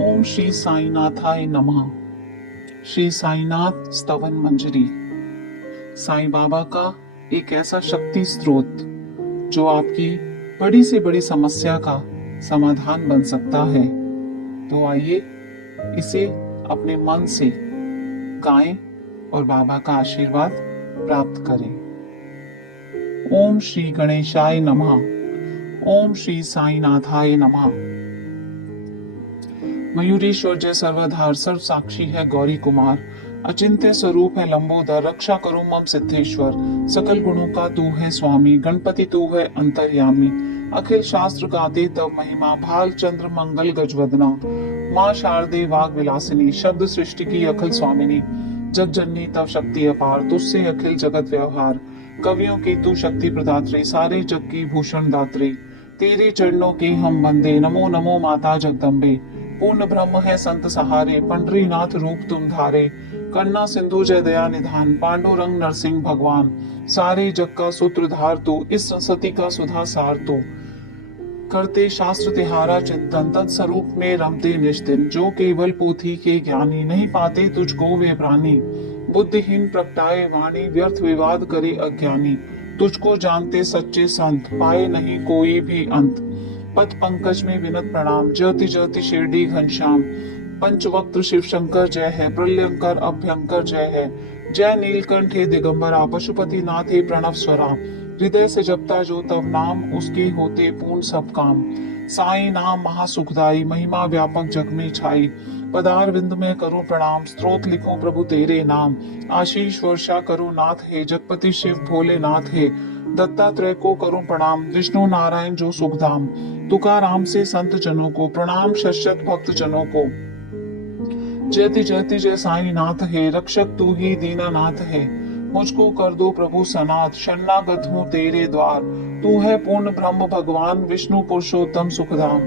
ओम श्री साईनाथाय नमः। श्री साईनाथ स्तवन मंजरी साईं बाबा का एक ऐसा शक्ति स्रोत जो आपकी बड़ी से बड़ी समस्या का समाधान बन सकता है। तो आइए इसे अपने मन से गाएं और बाबा का आशीर्वाद प्राप्त करें। ओम श्री गणेशाय नमः। ओम श्री साईनाथाय नमः। मयूरेश्वर जय सर्वधार सर्व साक्षी है गौरी कुमार, अचिंत्य स्वरूप है लंबोदर, रक्षा करो मम सिद्धेश्वर, सकल गुणों का तू है स्वामी, गणपति तू है अंतर्यामी, अखिल शास्त्र गाते तब महिमा, भाल चंद्र मंगल गजवदना, माँ शारदे वाग विलासिनी, शब्द सृष्टि की अखिल स्वामिनी, जग जननी तब शक्ति अपार, तुझसे अखिल जगत व्यवहार, कवियों की तू शक्ति प्रदात्री, सारे जग की भूषण दात्री, तेरे चरणों के हम बंदे, नमो नमो माता जगदम्बे, पूर्ण ब्रह्म है संत सहारे, पंडरीनाथ रूप तुम धारे, कन्ना सिंधु जय दया निधान, पांडुरंग नरसिंह भगवान, सारे जग का सूत्रधार तू, इस संसति का सुधा सार तू, करते शास्त्र तिहारा चिंतन, तत्स्वरूप में रमते निष्दिन, जो केवल पोथी के ज्ञानी, नहीं पाते तुझको वे प्राणी, बुद्धिहीन प्रगटाए वाणी, व्यर्थ विवाद करे अज्ञानी, तुझको जानते सच्चे संत, पाए नहीं कोई भी अंत, पद पंकज में विनत प्रणाम, ज्योति ज्योति शिरडी घनश्याम, पंचवक्त्र शिव शंकर जय है, प्रलयंकर अभ्यंकर जय है, जय नीलकंठ हे दिगंबरा, पशुपति नाथ हे प्रणव स्वरा, हृदय से जपता जो तब नाम, उसके होते पूर्ण सब काम, साई नाम महासुखदाई, महिमा व्यापक जग में छाई, पदार विंद में करो प्रणाम, स्तोत्र लिखो प्रभु तेरे नाम, आशीष वर्षा करो नाथ हे, जगपति शिव भोले नाथ हे, दत्तात्रेय को करूं प्रणाम, विष्णु नारायण जो सुखधाम, तुकाराम से संत जनों को प्रणाम, शत भक्त जनों को, जयति जयति जय साई नाथ है, रक्षक तू ही दीनानाथ है, मुझको कर दो प्रभु सनाथ, शरणागत हूँ तेरे द्वार, तू है पूर्ण ब्रह्म भगवान, विष्णु पुरुषोत्तम सुखधाम,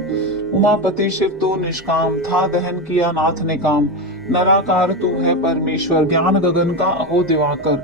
उमापति शिव तू निष्काम, था दहन किया नाथ ने काम, नराकार तू है परमेश्वर, ज्ञान गगन का अहो दिवाकर,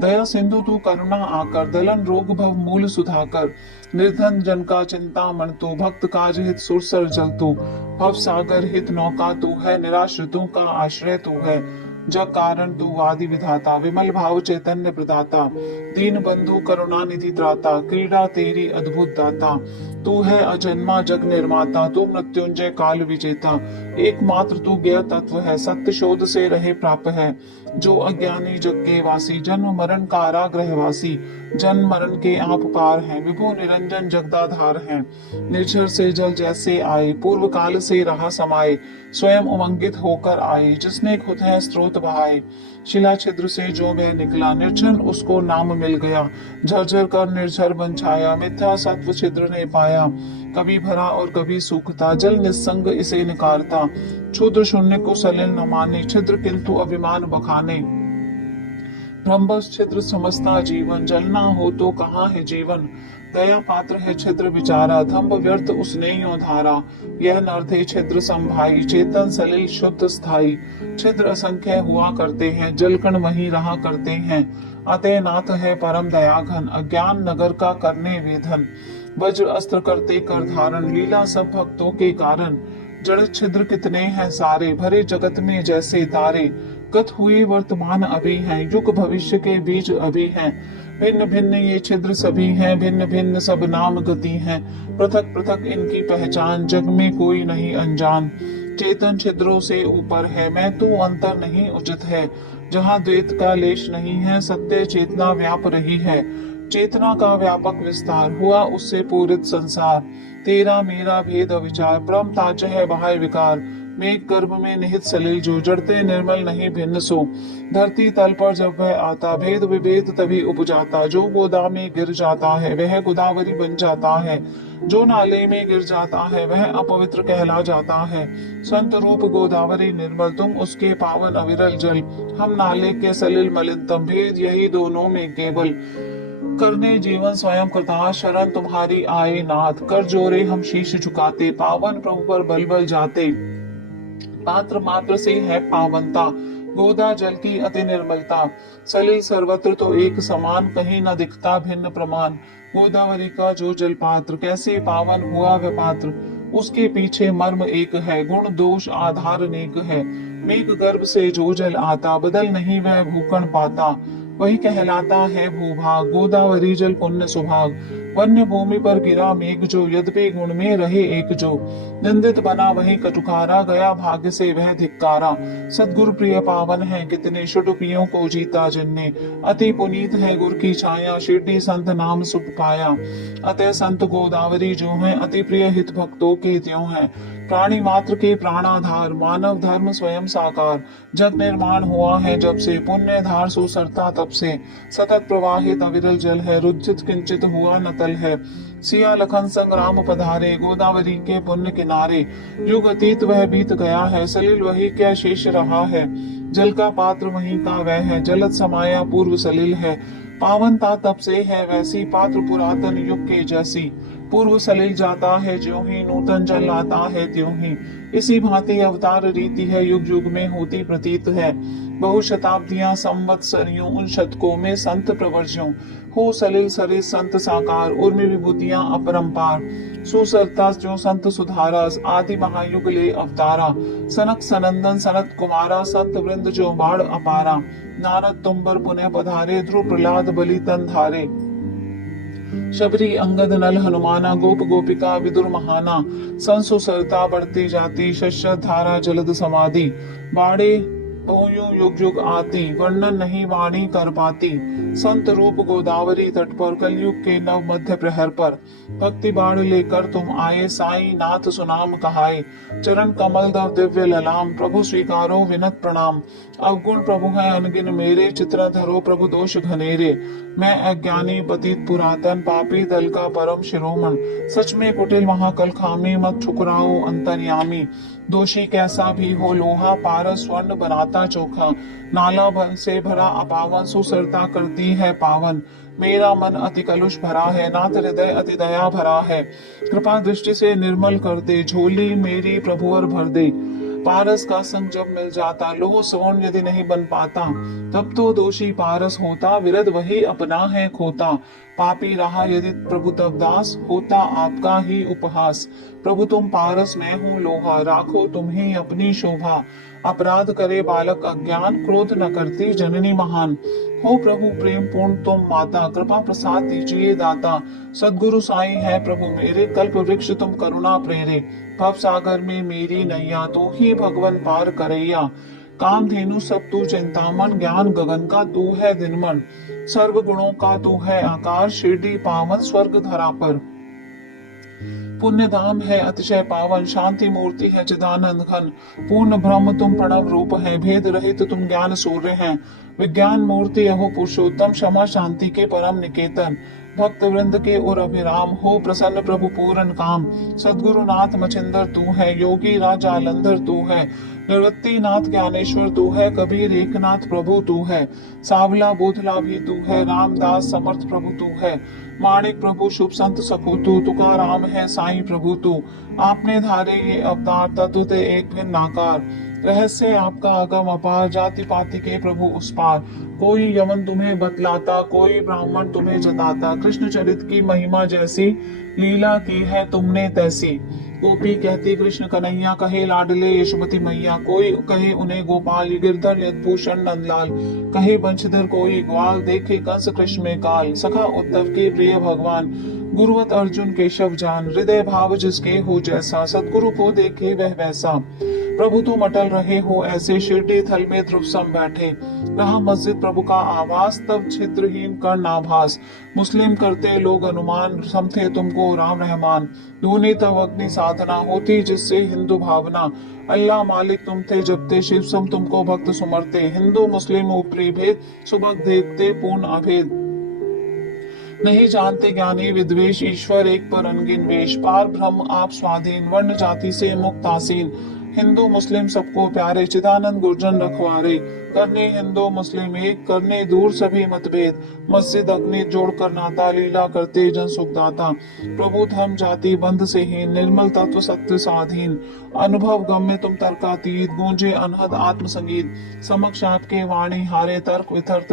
दया सिंधु तू करुणा आकर, दलन रोग भव मूल सुधाकर, निर्धन जन का चिंता मन तू, भक्त काज हित सुरसर जल तू, भव सागर हित नौका तू है, निराश्रितों का आश्रय तू है, जग कारण तू आदि विधाता, विमल भाव चैतन्य प्रदाता, दीन बंधु करुणा निधि त्राता, क्रीड़ा तेरी अद्भुत दाता, तू है अजन्मा जग निर्माता, तू मृत्युंजय काल विजेता, एकमात्र तू ज्ञेय तत्व है, सत्य शोध से रहे प्राप्त है, जो अज्ञानी जग के वासी, जन्म मरण कारागृहवासी, जन्म मरण के आप पार हैं, विभु निरंजन जगदाधार हैं, निर्झर से जल जैसे आए, पूर्व काल से रहा समाये, स्वयं उमंगित होकर आए, जिसने खुद है स्रोत बहाए, शिला छिद्र से जो वह निकला, निर्जन उसको नाम मिल गया, झरझर कर निर्झर बन छाया, मिथ्या सत्व छिद्र ने पाया, कभी भरा और कभी सूखता, जल निस्संग इसे निकारता, क्षुद्र शून्य को सलिल न माने, छिद्र किंतु अभिमान बखाने, ब्रह्मस छिद्र समझता जीवन, जलना हो तो कहाँ है जीवन, दया पात्र है छिद्र विचारा, धम्ब व्यर्थ उसने यो धारा, यह नर्थे छिद्र संभाई, चेतन सलिल शुद्ध स्थाई, छिद्र असंख्य हुआ करते हैं, जलकण वहीं रहा करते हैं, अतः नाथ है परम दयाघन, अज्ञान नगर का करने वेधन, वज्र अस्त्र करते कर धारण, लीला सब भक्तों के कारण, जड़ छिद्र कितने हैं सारे, भरे जगत में जैसे तारे, गत हुए वर्तमान अभी हैं, युग भविष्य के बीज अभी हैं, भिन्न भिन्न ये छिद्र सभी हैं, भिन्न भिन्न सब नाम गति हैं, पृथक पृथक इनकी पहचान, जग में कोई नहीं अनजान, चेतन छिद्रों से ऊपर है, मैं तू अंतर नहीं उचित है, जहाँ द्वैत का लेश नहीं है, सत्य चेतना व्याप रही है, चेतना का व्यापक विस्तार, हुआ उससे पूरित संसार, तेरा मेरा भेद विचार, ब्रह्म ताज है बाह्य विकार, मेघ गर्भ में निहित सलिल जो, जड़ते निर्मल नहीं भिन्न सो, धरती तल पर जब वह आता, भेद विभेद तभी उपजाता, जो गोदा में गिर जाता है वह गोदावरी बन जाता है, जो नाले में गिर जाता है वह अपवित्र कहला जाता है, संत रूप गोदावरी निर्मल, तुम उसके पावन अविरल जल, हम नाले के सलिल मलिनतम, भेद यही दोनों में केवल, करने जीवन स्वयं कृता, शरण तुम्हारी आए नाथ, कर जोरे हम शीश झुकाते, पावन प्रभु पर बल बल जाते, पात्र मात्र से है पावनता, गोदा जल की अति निर्मलता, सलिल सर्वत्र तो एक समान, कहीं न दिखता भिन्न प्रमाण, गोदावरी का जो जल पात्र, कैसे पावन हुआ वह पात्र, उसके पीछे मर्म एक है, गुण दोष आधार नेक है। मेघ गर्भ से जो जल आता, बदल नहीं वह भूखण पाता। वही कहलाता है भूभाग, गोदावरी जल पुण्य सुभाग। वन्य भूमि पर गिरा मेघ जो, यद्यपि गुण में रहे एक जो। निंदित बना वही कटुकारा, गया भाग्य से वह धिक्कारा। सतगुरु प्रिय पावन है कितने, शुडुपियों को जीता जिनने। अति पुनीत है गुर की छाया, शिरडी संत नाम सुख पाया। अतः संत गोदावरी जो है, अति प्रिय हित भक्तों के त्यों है। प्राणी मात्र के प्राणाधार, मानव धर्म स्वयं साकार। जग निर्माण हुआ है जब से, पुण्य धार सुसरता तब से। सतत प्रवाहित अविरल जल है, रुचित किंचित हुआ न तल है। सिया लखन संग राम पधारे, गोदावरी के पुण्य किनारे। युग अतीत वह बीत गया है, सलिल वही क्या शेष रहा है। जल का पात्र वहीं का वह है, जलत समाया पूर्व सलिल है। पावनता तब से है वैसी, पात्र पुरातन युग के जैसी। पूर्व सलिल जाता है ज्यों ही, नूतन जल आता है त्यों ही। इसी भांति अवतार रीति है, युग युग में होती प्रतीत है। बहु शताब्दियां संवत्सरियों, उन शतकों में संत प्रवर्ज्यों। हो सलिल सरित संत साकार, उर्मि विभूतियां अपरंपार। सुसरता जो संत सुधारा, आदि महायुग ले अवतारा। सनक सनंदन सनत कुमारा, संत वृंद जो बाढ़ अपारा। नारद तुम्बर पुनः पधारे, ध्रुव प्रहलाद बलि तन धारे। शबरी अंगद नल हनुमाना, गोप गोपिका विदुर महाना। संसु सरता बढ़ती जाती, शस्य धारा जलद समाधि। बाड़े बहुयों युग युग आती, वर्णन नहीं वाणी कर पाती। संत रूप गोदावरी तट पर, कलयुग के नव मध्य प्रहर पर। भक्ति बाढ़ लेकर तुम आए, साई नाथ सुनाम कहाए। चरण कमल दव दिव्य ललाम, प्रभु स्वीकारो विनत प्रणाम। अवगुण प्रभु है अनगिन मेरे, चित्र धरो प्रभु दोष घनेरे। मैं अज्ञानी पतित पुरातन, पापी दल का परम शिरोमण। सच में कुटिल महाकल खामी, मत ठुकराओ अंतर्यामी। दोषी कैसा भी हो लोहा, पारस स्वर्ण बनाता चोखा। नाला भर से भरा अपावन, सुसरता करती है पावन। मेरा मन अति कलुष भरा है, नाथ हृदय अति दया भरा है। कृपा दृष्टि से निर्मल कर दे, झोली मेरी प्रभुवर भर दे। पारस का संग जब मिल जाता, लोह स्वर्ण यदि नहीं बन पाता। तब तो दोषी पारस होता, विरद वही अपना है खोता। पापी रहा यदि प्रभु तब दास, होता आपका ही उपहास। प्रभु तुम पारस मैं हूँ लोहा, राखो तुम ही अपनी शोभा। अपराध करे बालक अज्ञान, क्रोध न करती जननी महान। हो प्रभु प्रेम पूर्ण तुम माता, कृपा प्रसाद दीजिए दाता। सद्गुरु साई है प्रभु मेरे, कल्प वृक्ष तुम करुणा प्रेरे। भव सागर में मेरी नैया, तू ही भगवन पार करैया। काम धेनु सब तू चिंतामन, ज्ञान गगन का तू है दिनमन। सर्व गुणों का तू है आकार, शिरडी पावन स्वर्ग धरा पर। पुण्य धाम है अतिशय पावन, शांति मूर्ति है चिदानंद घन। पूर्ण ब्रह्म तुम प्रणव रूप है, भेद रहित तुम ज्ञान सूर्य हैं। विज्ञान मूर्ति अहो पुरुषोत्तम, क्षमा शांति के परम निकेतन। भक्त वृंद के और अभिराम, हो प्रसन्न प्रभु पूरन काम। सदगुरु नाथ मचिंदर तू है, योगी राजा जालंधर तू है। निवृत्ति नाथ ज्ञानेश्वर तू है, कबीर एकनाथ प्रभु तू है। सावला बोधला भी तू है, रामदास समर्थ प्रभु तू है। माणिक प्रभु शुभ संत सखु तू, तुकाराम है साईं प्रभु तू। आपने धारे ये अवतार, तत्व ते एक भिन्न आकार। रहस्य आपका आगम अपार, जाति पाति के प्रभु उस पार। कोई यमन तुम्हें बतलाता, कोई ब्राह्मण तुम्हें जताता। कृष्ण चरित की महिमा जैसी, लीला की है तुमने तैसी। गोपी कहती कृष्ण कन्हैया, कहे लाडले यशोमती मैया। कोई कहे उन्हें गोपाल, गिरधर यदभूषण नंदलाल। कहे वंशधर कोई ग्वाल, देखे कंस कृष्ण में काल। सखा उद्धव के प्रिय भगवान, गुरुवत अर्जुन केशव जान। हृदय भाव जिसके हो जैसा, सतगुरु को देखे वह वैसा। प्रभु तुम अटल रहे हो ऐसे, शिरडी थल में ध्रुव सम बैठे। रहा मस्जिद प्रभु का आवास, तब छिद्रहीन कर नाभास। मुस्लिम करते लोग अनुमान, समथे तुमको राम रहमान। दूनी तब अग्नि साधना होती, जिससे हिंदू भावना। अल्लाह मालिक तुम थे जपते, शिव सम तुमको भक्त सुमरते। हिंदू मुस्लिम ऊपरी भेद, सुबह देखते पूर्ण अभेद। नहीं जानते ज्ञानी विद्वेश, ईश्वर एक पर अनगिन वेश। पार ब्रह्म आप स्वाधीन, वर्ण जाति से मुक्त आसीन। हिंदू मुस्लिम सबको प्यारे, चिदानंद गुर्जन रखवारे। करने हिंदू मुस्लिम एक, करने दूर सभी मतभेद, मस्जिद अग्नि जोड़कर नाता, लीला करते जन सुखदाता। प्रभु धर्म जाति बंध से हीन, निर्मल तत्व सत्य स्वाधीन, अनुभव गम्य तुम तर्कातीत, गूंजे अनहद आत्म संगीत। समक्ष आपके वाणी हारे तर्क वितर्क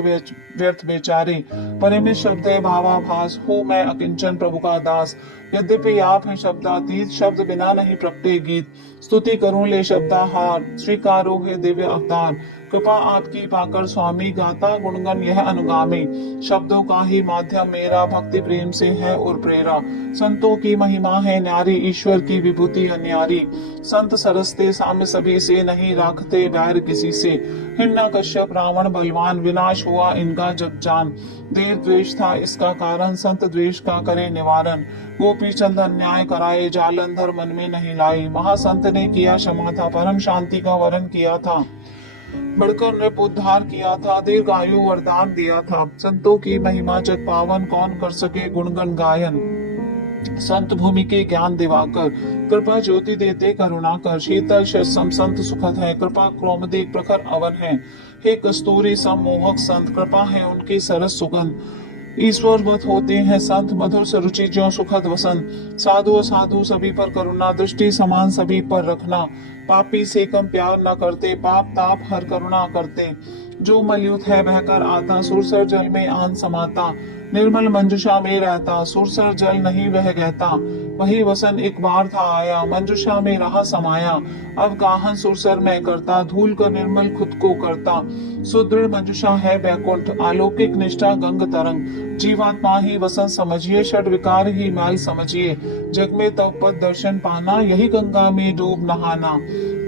व्यर्थ बेचारे, परिमित शब्द है भावाभास, हूँ मैं अकिंचन प्रभु का दास। यद्यपि आप हैं शब्दातीत, शब्द बिना नहीं प्रगटे गीत, स्तुति करूं ले शब्दाहार, स्वीकारो है दिव्य अवतार। कृपा आपकी पाकर स्वामी, गाता गुणगन यह अनुगामी, शब्दों का ही माध्यम मेरा, भक्ति प्रेम से है और प्रेरा। संतों की महिमा है न्यारी, ईश्वर की विभूति अन्यारी, संत सरसते साम्य सभी से, नहीं राखते वैर किसी से। हिरण्य कश्यप रावण बलवान, विनाश हुआ इनका जग जान, देव द्वेष था इसका कारण, संत द्वेष का करे निवारण। गोपी चंद अन्याय कराए, जालंधर मन में नहीं लाई, महासंत ने किया क्षमा था, परम शांति का वरण किया था, बढ़कर नृप उद्धार किया था, दीर्घायु वरदान दिया था। संतों की महिमा जग पावन, कौन कर सके गुणगण गायन। संत भूमि के ज्ञान दिवाकर, कृपा ज्योति देते करुणा कर, शीतल सम संत सुखद है, कृपा क्रोमदिक प्रखर अवन है। हे कस्तूरी सम्मोहक संत, कृपा है उनकी सरस सुगंध, ईश्वरवत होते हैं संत, मधुर सुरुचि ज्यों सुखद वसंत। साधु साधु सभी पर करुणा, दृष्टि समान सभी पर रखना, पापी से कम प्यार न करते, पाप ताप हर करुणा करते। जो मलयुत है बहकर आता, सुरसर जल में आन समाता, निर्मल मंजुषा में रहता, सुरसर जल नहीं वह गहता। वही वसन एक बार था आया, मंजुषा में रहा समाया, अब गाहन सुरसर में करता, धूल कर निर्मल खुद को करता। सुदृढ़ मंजुषा है बैकुंठ, अलौकिक निष्ठा गंग तरंग, जीवात्मा ही वसन समझिए, षड विकार ही मैल समझिए। जग में तव पद दर्शन पाना, यही गंगा में डूब नहाना,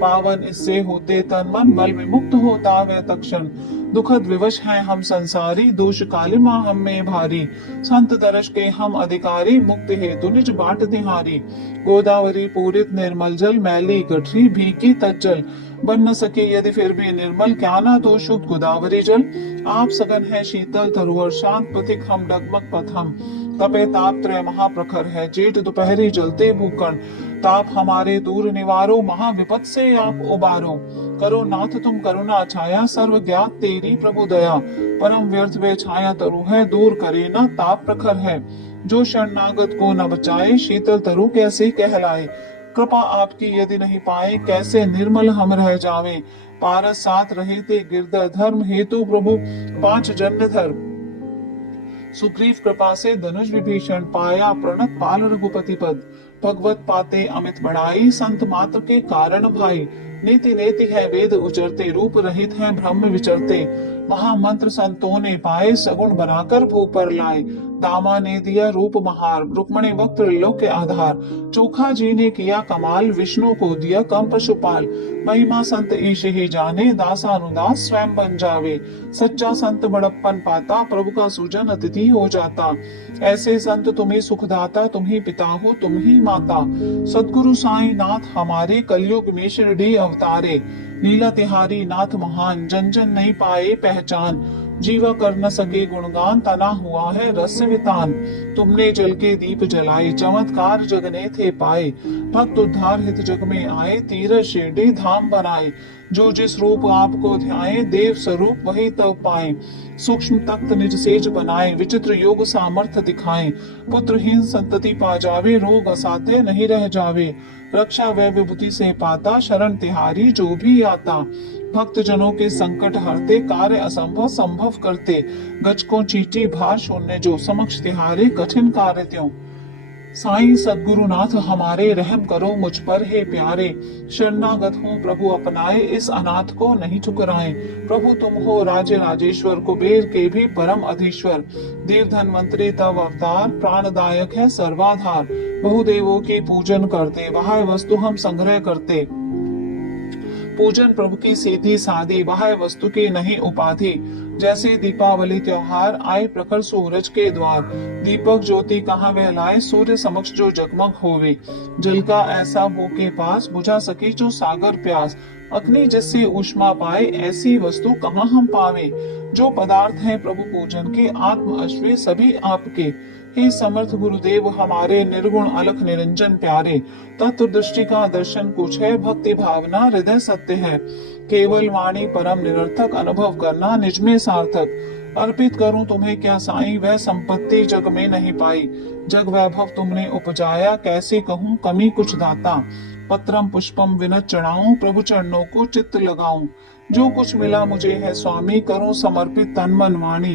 पावन इससे होते तन मन, मल विमुक्त होता वह तक्षण। दुखद विवश हैं हम संसारी, दोष कालिमा हम में भारी, संत दर्श के हम अधिकारी, मुक्ति हेतु निज बाट तिहारी। गोदावरी पूरित निर्मल जल, मैली गठरी भीगी तज्जल, बन न सके यदि फिर भी निर्मल, क्या ना तो शुद्ध गोदावरी जल। आप सघन है शीतल तरुवर, शांत पथिक हम डगमग पथम, तपे ताप त्रय महाप्रखर है, जेठ दोपहरी जलते भूकण। ताप हमारे दूर निवारो, महाविपत से आप उबारो, करो नाथ तुम करुणा छाया, सर्व ज्ञात तेरी प्रभु दया। परम व्यर्थ वे छाया तरु है, दूर करे ना ताप प्रखर है, जो शरणागत को न बचाए, शीतल तरु कैसे कहलाए। कृपा आपकी यदि नहीं पाए, कैसे निर्मल हम रह जावे। पारस साथ रहे थे गिरधर, धर्म हेतु प्रभु पांच जन्य धर्म। सुग्रीव कृपा से धनुष विभीषण, पाया प्रणत पाल रघुपति पद। भगवत पाते अमित बढ़ाई, संत मात्र के कारण भाई। नीति नेति है वेद उचरते, रूप रहित है ब्रह्म विचरते। महामंत्र संतों ने पाए, सगुण बनाकर भू पर लाए। दामा ने दिया रूप महार, रुक्मणी वक्त त्रिलोक के आधार। चोखा जी ने किया कमाल, विष्णु को दिया कम पशुपाल। महिमा संत ईश ही जाने, दासानुदास स्वयं बन जावे। सच्चा संत बड़प्पन पाता, प्रभु का सूजन अतिथि हो जाता। ऐसे संत तुम्ही सुखदाता, तुम ही पिता हो तुम ही माता। सदगुरु साईं नाथ हमारे, कलयुग में शिरडी अवतारे। लीला तिहारी नाथ महान, जन जन नहीं पाए पहचान। जीवा कर न सके गुणगान, तना हुआ है रस वितान। तुमने जल के दीप जलाए, चमत्कार जगने थे पाए। भक्त उद्धार हित जग में आए, तीरथ शिरडी धाम बनाए। जो जिस रूप आपको ध्याए, देव स्वरूप वही तब पाए। सूक्ष्म तख्त निज सेज बनाए, विचित्र योग सामर्थ दिखाए। पुत्रहीन संतति पा जावे, रोग असाध्य नहीं रह जावे। रक्षा वह विभूति से पाता, शरण तिहारी जो भी आता। भक्त जनों के संकट हरते, कार्य असंभव संभव करते। गज को चीटी भार शून्य, जो समक्ष तिहारे कठिन कार्य त्यों। साईं सद्गुरुनाथ हमारे, रहम करो मुझ पर हे प्यारे। शरणागत हूँ प्रभु अपनाए, इस अनाथ को नहीं ठुकराए। प्रभु तुम हो राज्य राजेश्वर, कुबेर के भी परम अधीश्वर। देव धन्वंतरी तव अवतार, प्राणदायक है सर्वाधार। बहुदेवों की पूजन करते, वह वस्तु हम संग्रह करते। पूजन प्रभु की सीधी सादी, वह वस्तु की नहीं उपाधि। जैसे दीपावली त्योहार, आए प्रखर सूरज के द्वार। दीपक ज्योति कहाँ वह लाए, सूर्य समक्ष जो जगमग होवे। जल का ऐसा हो के पास, बुझा सके जो सागर प्यास। अग्नि जिससे ऊष्मा पाए, ऐसी वस्तु कहाँ हम पावे। जो पदार्थ है प्रभु पूजन के, आत्म अश्वे सभी आपके। हे समर्थ गुरुदेव हमारे निर्गुण अलख निरंजन प्यारे, तत्व दृष्टि का दर्शन कुछ है, भक्ति भावना हृदय सत्य है, केवल वाणी परम निरर्थक, अनुभव करना निज में सार्थक। अर्पित करूं तुम्हें क्या साईं, वह संपत्ति जग में नहीं पाई, जग वैभव तुमने उपजाया, कैसे कहूं कमी कुछ दाता। पत्रम पुष्पम विनत चढ़ाऊं, प्रभु चरणों को चित्त लगाऊं, जो कुछ मिला मुझे है स्वामी, करूं समर्पित तन मन वाणी।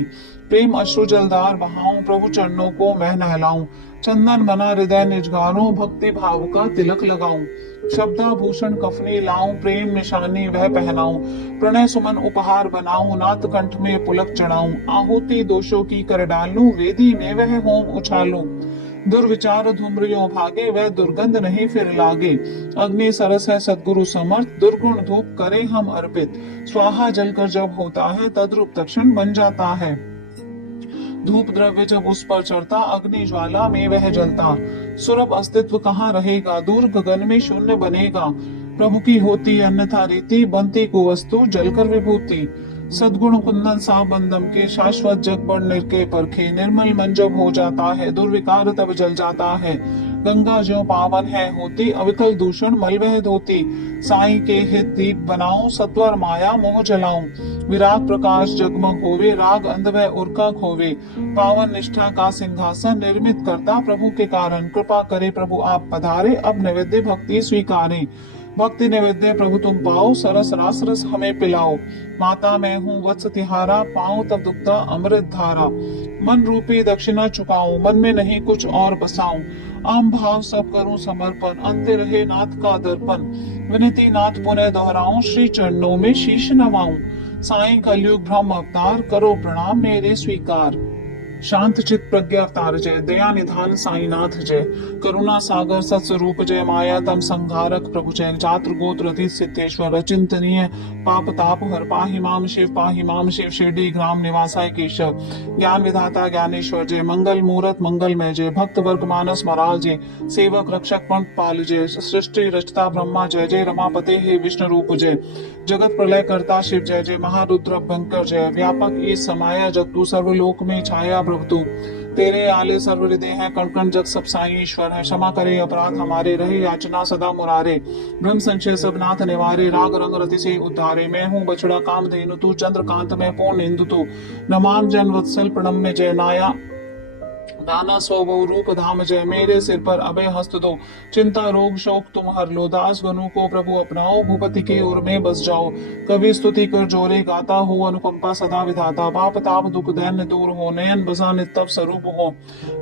प्रेम अश्रु जलधार बहाऊं, प्रभु चरणों को मैं नहलाऊं, चंदन बना हृदय निजगारूं, भक्ति भाव का तिलक लगाऊं। शब्दाभूषण कफनी लाऊं, प्रेम निशानी वह पहनाऊं, प्रणय सुमन उपहार बनाऊं, नाथ कंठ में पुलक चढ़ाऊं, आहुति दोषों की कर डालूं, वेदी में वह होम उछालूं। दुर्विचार धूम्रियों भागे, वह दुर्गंध नहीं फिर लागे, अग्नि सरस है सदगुरु समर्थ, दुर्गुण धूप करे हम अर्पित। स्वाहा जलकर जब होता है, तद्रूप तक्षण बन जाता है, धूप द्रव्य जब उस पर चढ़ता, अग्नि ज्वाला में वह जलता। सुरभ अस्तित्व कहाँ रहेगा, दूर गगन में शून्य बनेगा, प्रभु की होती अन्यथा रीति, बनती कुवस्तु जलकर विभूति। सद्गुण कुंदन सा बंदम के, शाश्वत जग बड़ निरके परखे, निर्मल मन जब हो जाता है, दुर्विकार तब जल जाता है। गंगा ज्यों पावन है होती, अविकल दूषण मल वह धोती। साई के हित दीप बनाऊं, सत्वर माया मोह जलाऊं, विराग प्रकाश जगमग होवे, राग अंध वह उर का खोवे। पावन निष्ठा का सिंहासन निर्मित करता प्रभु के कारण, कृपा करे प्रभु आप पधारे, अब नैवेद्य भक्ति स्वीकारे। भक्ति नैवेद्य प्रभु तुम पाओ, सरस रास रस हमें पिलाओ। माता मैं हूँ वत्स तिहारा, पाऊं तब दुखता अमृत धारा। मन रूपी दक्षिणा चुकाऊं, मन में नहीं कुछ और बसाऊं, आम भाव सब करूं समर्पण, अंत रहे नाथ का दर्पण। विनती नाथ पुनः दोहराऊं, श्री चरणों में शीश नवाऊं। साईं कलयुग ब्रह्म अवतार, करो प्रणाम मेरे स्वीकार। शांत चित प्रज्ञा अवतार जय, दया निधान साईनाथ जय, करुणा सागर सत्स्वरूप जय, माया तम संहारक प्रभु जय, जात्र गोत्र अतीत सिद्धेश्वर अचिंतनीय पाप ताप हर, पाहि माम शिव शिरडी ग्राम निवासाय केशव। ज्ञान विधाता ज्ञानेश्वर जय, मंगल मूरत मंगलमय जय, भक्त वर्ग मानस मराल जय, सेवक रक्षक पंथ पाल जय, सृष्टि रचता ब्रह्मा जय जय, रमापते हे विष्णु रूप जय, जगत प्रलय करता शिव जय जय, महारुद्र भयंकर जय, व्यापक ईश समाया जग तू, सर्वलोक में छाया प्रभु तू। तेरे आले सर्व हृदय है, कण कण जग सब साई ईश्वर है। क्षमा करे अपराध हमारे, रहे याचना सदा मुरारे, ब्रह्म संशय सब नाथ निवारे, राग रंग रति से उतारे। मैं हूँ बछड़ा काम धेनु तू, चंद्रकांत में पूर्ण इंदु तू, नमाम जन वत्सल प्रणम्य जय, नाया दाना स्वभव रूप धाम जय, मेरे सिर पर अभय हस्त दो, चिंता रोग शोक तुम हर लो, दास गनु को प्रभु अपनाओ, भूपति के उर में बस जाओ। कवि स्तुति कर जोरे गाता हो, अनुकंपा सदा विधाता, पाप ताप दुख दैन्य दूर हो, नयन बसा नितप स्वरूप हो।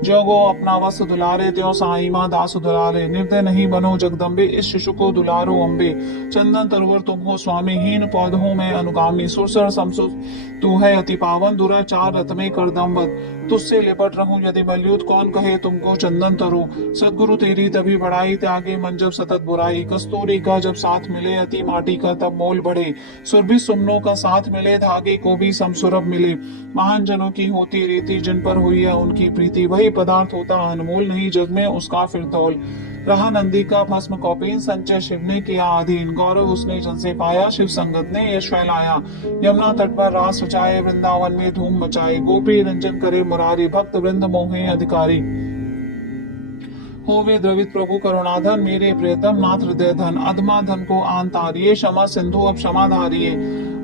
जो गो अपना वस्त्र दुलारे, त्यों साई मां दास दुलारे, निर्दय नहीं बनो जगदम्बे, इस शिशु को दुलारो अम्बे। चंदन तरुवर तुम हो स्वामी, हीन पौधों में अनुगामी, सुरसर समसुत तू है अति पावन, दुराचार रत में कर दम्बद। तुझसे लिपट रहूं यदि मलयूत, कौन कहे तुमको चंदन तरु। सदगुरु तेरी तभी बढ़ाई, त्यागे मन जब सतत बुराई, कस्तूरी का जब साथ मिले, अति माटी का तब मोल बढ़े। सुरभि सुमनों का साथ मिले, धागे को भी समसुरभ मिले। महान जनों की होती रीति, जिन पर हुई है उनकी प्रीति, वही पदार्थ होता अनमोल, नहीं जग में उसका फिर तौल। रहा नंदी का भस्म कौपीन, संचय शिव ने किया अधीन, गौरव उसने जन से पाया, शिव संगत ने यश फैलाया। यमुना तट पर रास रचाए, वृंदावन में धूम मचाए, गोपी रंजन करे मुरारी, भक्त वृंद मोहे अधिकारी। होवे द्रवित प्रभु करुणाधन, मेरे प्रियतम नाथ हृदय धन, अधमा धन को आन तारिये, क्षमा सिंधु अब क्षमा धारिये।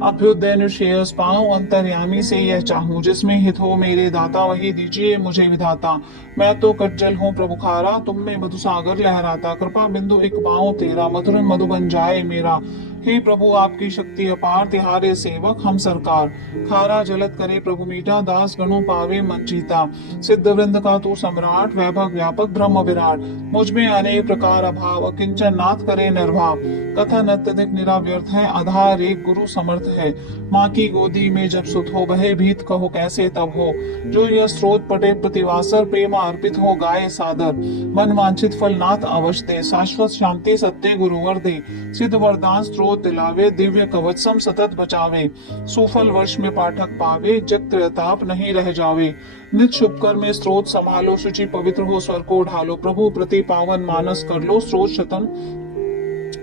अभ्युदय निश्रेयस पाऊं, अंतर्यामी से यह चाहूं, जिसमें हित हो मेरे दाता वही दीजिए मुझे विधाता। मैं तो कटजल हूँ प्रभु खारा, तुम में मधु सागर लहराता, कृपा बिंदु एक पाऊं तेरा, मधुर मधु बन जाए मेरा। हे प्रभु आपकी शक्ति अपार, तिहारे सेवक हम सरकार। खारा जलत करे प्रभु मीठा, दास गणों पावे मन जीता। सिद्ध वृंद का तू सम्राट, वैभव व्यापक ब्रह्म विराट। मुझ में अनेक प्रकार अभाव, किंचन नाथ करे निर्भाव। कथन अत्यधिक निराव्यर्थ है, आधार एक गुरु समर्थ है। माँ की गोदी में जब सुत हो, बहे भीत कहो कैसे तब हो। जो यह स्रोत पटे प्रतिवासर, प्रेम अर्पित हो गाये सादर। मन वांछित फल नाथ अवश्य दे, शाश्वत शांति सत्य गुरुवर दे। सिद्ध वरदान स्त्रोत दिलावे, दिव्य कवचसम सतत बचावे। सुफल वर्ष में पाठक पावे, जग त्रयताप नहीं रह जावे। नित शुभ कर में स्रोत संभालो, शुचि पवित्र हो स्वर को ढालो। प्रभु प्रति पावन मानस कर लो,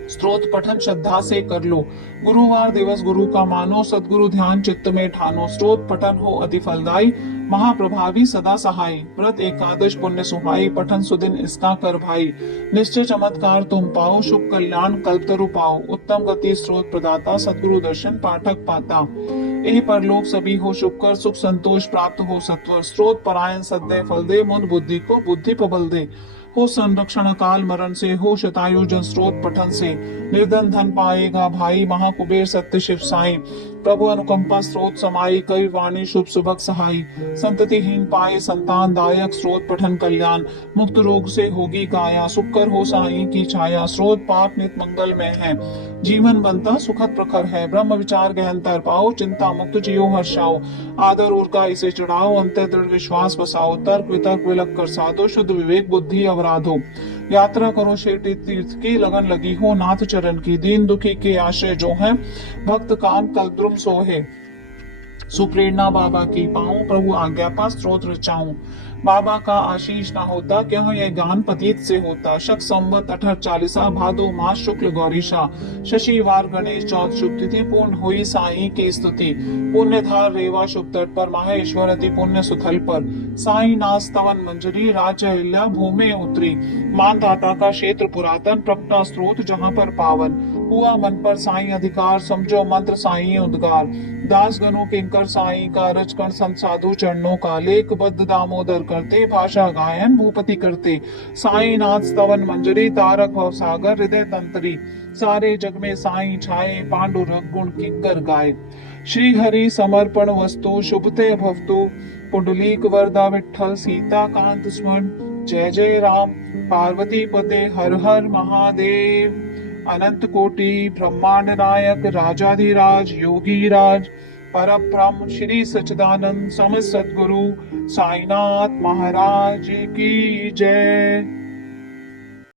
स्त्रोत पठन श्रद्धा से कर लो। गुरुवार दिवस गुरु का मानो, सदगुरु ध्यान चित्त में ठानो। स्त्रोत पठन हो अति फलदायी, महाप्रभावी सदा सहाय, व्रत एकादश पुण्य सुहाई, पठन सुदिन इसका कर भाई। निश्चय चमत्कार तुम पाओ, शुभ कल्याण कल्पतरु पाओ, उत्तम गति स्रोत प्रदाता, सद्गुरु दर्शन पाठक पाता। एहि परलोक सभी हो शुभ कर, सुख संतोष प्राप्त हो सत्वर, स्रोत परायण सद्य फल दे, मुद बुद्धि को बुद्धि प्रबल दे। हो संरक्षण काल मरण से, हो शतायु जन स्रोत पठन से, निर्धन धन पाएगा भाई, महाकुबेर सत्य शिव साई। प्रभु अनुकंपा स्रोत समाई, कवि वाणी शुभ सुभग सहाई, संततिहीन पाए संतान दायक, स्रोत पठन कल्याण, मुक्त रोग से होगी काया, सुखकर हो साई की छाया, स्रोत पाप नित मंगल में है, जीवन बनता सुखद प्रखर है, ब्रह्म विचार गहनतर पाओ, चिंता मुक्त जियो हर्षाओ, आदर उर का इसे चढ़ाओ, अंतर दृढ़ विश्वास बसाओ, तर्क वितर्क विलक कर साधो, शुद्ध विवेक बुद्धि अवराधो। यात्रा करो शेटी तीर्थ की, लगन लगी हो नाथ चरण की, दीन दुखी के आश्रय जो है, भक्त काम कल्द्रुम सोहे। सुप्रेरणा बाबा की पाऊं, प्रभु आज्ञा पा स्त्रोत रचाऊं, बाबा का आशीष ना होता क्यों यह गान पतित से होता। शक संवत 1840 भादो मास शुक्ल गौरीशा, शशिवार गणेश चौथ शुभ तिथि, पूर्ण हुई साई की स्तुति। पुण्यधार रेवा शुभ तट पर, माहेश्वर अति पुण्य सुथल पर, साई नाथ स्तवन मंजरी, राज अहिल्या भूमि उतरी। मान दाता का क्षेत्र पुरातन, प्रकटा स्रोत जहाँ पर पावन, हुआ मन पर साई अधिकार, समझो मंत्र साई उद्गार। दास गणों किंकर साई का, रचकण संत साधु चरणों का, लेख बद्ध दामोदर करते, भाषा गायन भूपति करते। साई नाथ स्तवन मंजरी, तारक भव सागर हृदय तंत्री, सारे जग में साई छाए, पांडुरंग गुण किंकर गाए। श्री हरि समर्पण वस्तु, शुभते भवतु, पुंडलीक वरदा विठ्ठल, सीता कांत स्मरण, जय जय राम, पार्वती पते हर हर महादेव। अनंत कोटि ब्रह्मांड नायक, राजाधिराज योगी राज, परब्रह्म श्री सच्चिदानंद समस्त सद्गुरु साईनाथ महाराज की जय।